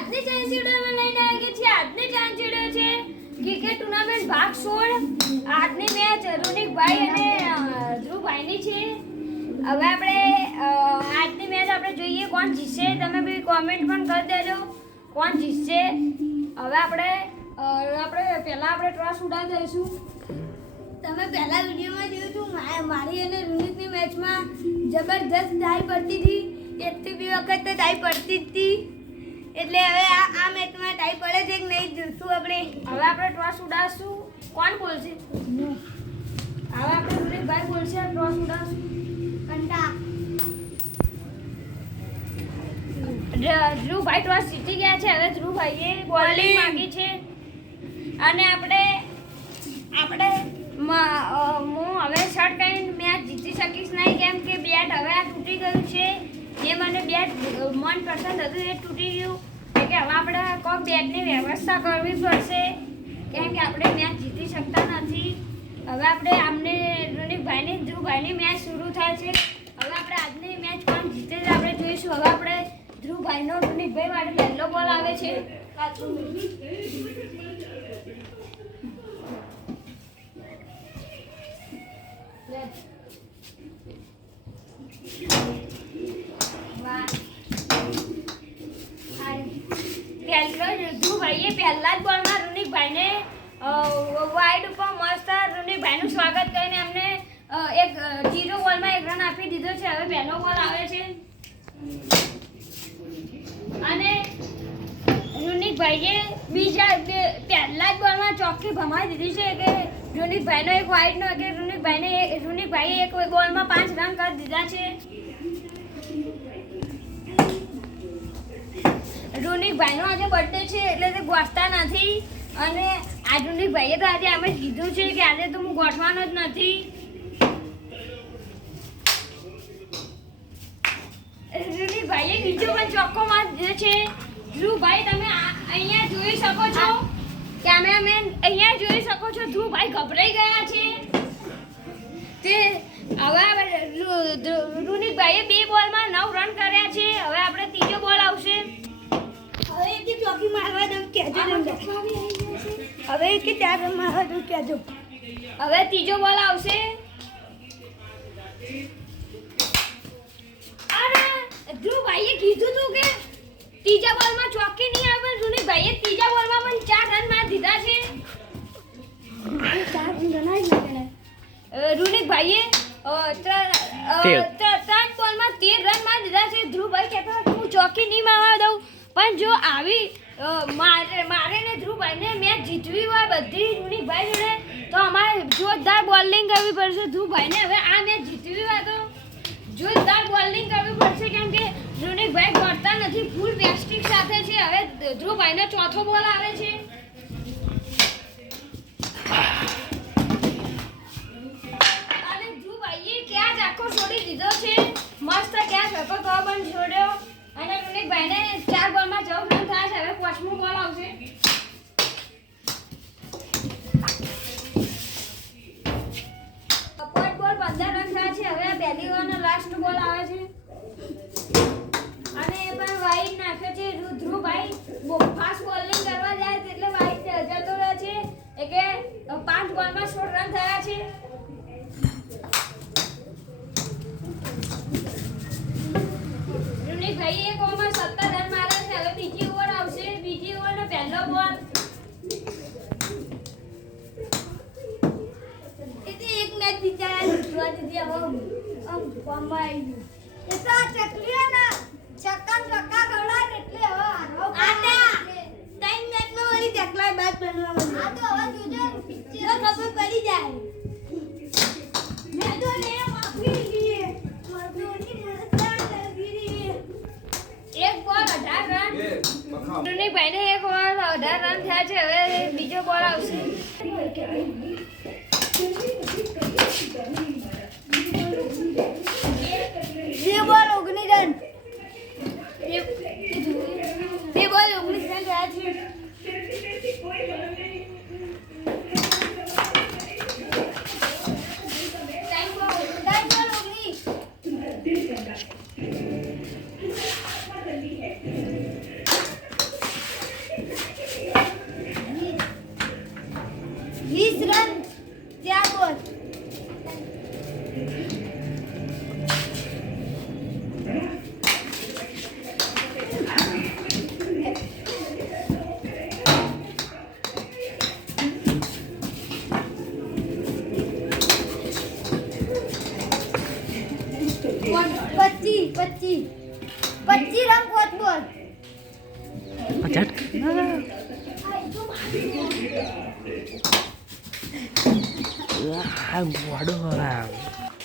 આજની ચાન્સ વિડિયોમાં લઈને આવી ગઈ છે. આજની ચાન્સ વિડિયો છે ક્રિકેટ ટુર્નામેન્ટ ભાગ 16. આજની મેચ રોનિકભાઈ અને ધ્રુવભાઈની છે. હવે આપણે આજની મેચ આપણે જોઈએ કોણ જીતશે. તમે બી કોમેન્ટ પણ કરી દેજો કોણ જીતશે. હવે આપણે પહેલા આપણે ટોસ ઉડાવી દઈશું. તમે પહેલા વિડીયોમાં જોયું હતું મારી અને રોનિકની મેચમાં જબરદસ્ત ડાઈ પડતી હતી. એકથી બે વખત તો ડાઈ પડતી જ હતી. એટલે હવે આ મેચમાં ડાઈ પડે છે કે નહીં જોઈશું આપણે. હવે આપણે ટોસ ઉડાવશું. કોણ બોલશે? હવે આપણે રોનિકભાઈ બોલશે. ટોસ ઉડાવશું. કંટા ધ્રુવભાઈ ટોસ જીતી ગયા છે. હવે ધ્રુવભાઈએ બોલિંગ માંગી છે અને આપણે હું હવે શર્ટ કરીને મેચ જીતી શકીશ નહીં, કેમ કે બેટ હવે આ તૂટી ગયું છે. જે મને બેટ મનપસંદ હતું એ તૂટી ગયું. એટલે હવે આપણે કોઈ બેટની વ્યવસ્થા કરવી પડશે, કેમ કે આપણે મેચ જીતી શકતા નથી. હવે આપણે રોનિકભાઈની ધ્રુવભાઈની મેચ શરૂ થાય છે. હવે આપણે આજની મેચ કોણ જીતે છે આપણે જોઈશું. હવે આપણે ધ્રુવભાઈનો રોનિકભાઈ માટે પહેલો બોલ આવે છે. ધ્રુવભાઈએ પહેલા જ બોલમાં રોનિકભાઈને વાઇડ ઉપર મસ્ત રોનિકભાઈનું સ્વાગત કરીને અમને એક 0 બોલમાં 1 રન આપી દીધો છે. હવે પહેલો બોલ આવે છે અને રોનિકભાઈએ પહેલા જ બોલમાં ચોખ્ખી ભમાઈ દીધી છે કે રોનિકભાઈનો એક વાઇડનો કે રોનિકભાઈએ એક બોલમાં 5 રન કરી દીધા છે. રોનિકભાઈનો આજે બર્થડે છે એટલે તે ગોઠતા નથી અને આ રોનિકભાઈએ તો આજે અમે કીધું છે કે આજે તો હું ગોઠવાનો જ નથી. રોનિકભાઈએ બીજો પણ ચોખ્ખો માર દીધો છે. ધ્રુવભાઈ તમે અહીંયા જોઈ શકો છો, કેમેરામેન અહીંયા જોઈ શકો છો. ધ્રુવભાઈ ગભરાઈ ગયા છે. તે હવે રોનિકભાઈએ 2 બોલમાં 9 રન કર્યા છે. હવે આપણે ત્રીજો બોલ આવશે. હવે કે ચોકી મારવા દઉં કેજો. હવે કે 4 રન મારવા દઉં કેજો. હવે ત્રીજો બોલ આવશે. અરે ધ્રુવભાઈએ કીધું હતું કે ત્રીજા બોલમાં ચોકી નહીં આવે, પણ રોનિકભાઈએ ત્રીજા બોલમાં પણ 4 રન માર દીધા છે. 4 રન ગણાય જ ના. રોનિકભાઈએ 3 બોલમાં 13 રન માર દીધા છે. ધ્રુવભાઈ કહેતા હતા કે હું ચોકી નહીં મારવા દઉં, પણ જો આવી મારે ને ધ્રુવભાઈને મેચ જીતવી હોય બધી રોનિકભાઈ જોડે તો અમારે જોરદાર બોલિંગ કરવી પડશે. ધ્રુવભાઈને હવે આ મેચ જીતવી હોય તો જોરદાર બોલિંગ કરવી પડશે, કેમ કે રોનિકભાઈ ગોળતા નથી, ફૂલ બેસ્ટિક સાથે છે. હવે ધ્રુવભાઈનો ચોથો બોલ આવે છે. અને ધ્રુવભાઈએ ક્યાં જ આખો છોડી દીધો છે. મસ્ત ક્યાં છકો તો પણ છોડ્યો અને રોનિકભાઈને 4 બોલમાં 14 રન થયા છે. હવે 5મો બોલ આવશે. પોઈન્ટ બોલ 15 રન થયા છે. હવે પહેલી ઓવરનો લાસ્ટ બોલ આવે છે અને એ પણ વાઈડ નાખ્યો છે. ધ્રુવભાઈ ફાસ્ટ બોલિંગ કરવા જાય એટલે વાઈડ જતો રહે છે. એટલે 5 બોલમાં 16 રન થયા છે. રોનિકભાઈએ એક ઓવરમાં 17 રન માર્યા છે. હવે બીજી ઓવર આવશે. બીજી ઓવરનો પહેલો બોલ. એક મેચ બિચારા જોવા દીધી. હવે ફોર્મમાં આવી ગયું. એ તો આ ચકલીઓ ના ચક્કા ખવડાવે એટલે હવે હારવા આટા 3 મેચમાં વળી ચકલા બાદ બનવા માંડી. આ તો હવે જોજો પિક્ચર ખબર પડી જાય. મેં તો લે માફી લીધી. એક બોલ 18 રન. રોનિકભાઈને એક બોલ 18 રન થયા છે. હવે બીજો બોલ આવશે. 2 બોલ 19 રન. 2 બોલ 19 રન થયા છે. ટાઈમ બોલ 19.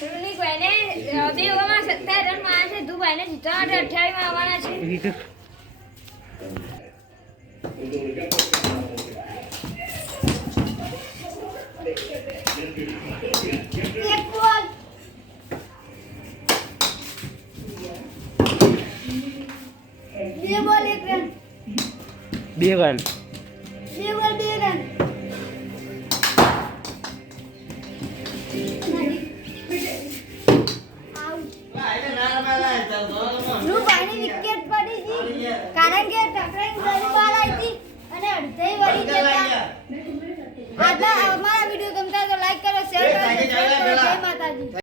રોનિક ભાઈને 2 ઓવરમાં 27 રન માર્યા છે. ધ્રુવ ભાઈને જીતવા માટે 28 માં આવવાના છે. એક બોલ. બે બોલ 1 રન. 2 રન. 2 બોલ 2 રન. ધ્રુવ ભાઈની વિકેટ પડી હતી કારણ કે ટકરાઈને ગળી બહાર આવી હતી અને અડધે વળી જતા. આજના અમારા વિડીયો ગમતા તો લાઈક કરો, શેર કરો, સબસ્ક્રાઇબ કરો. જય માતા.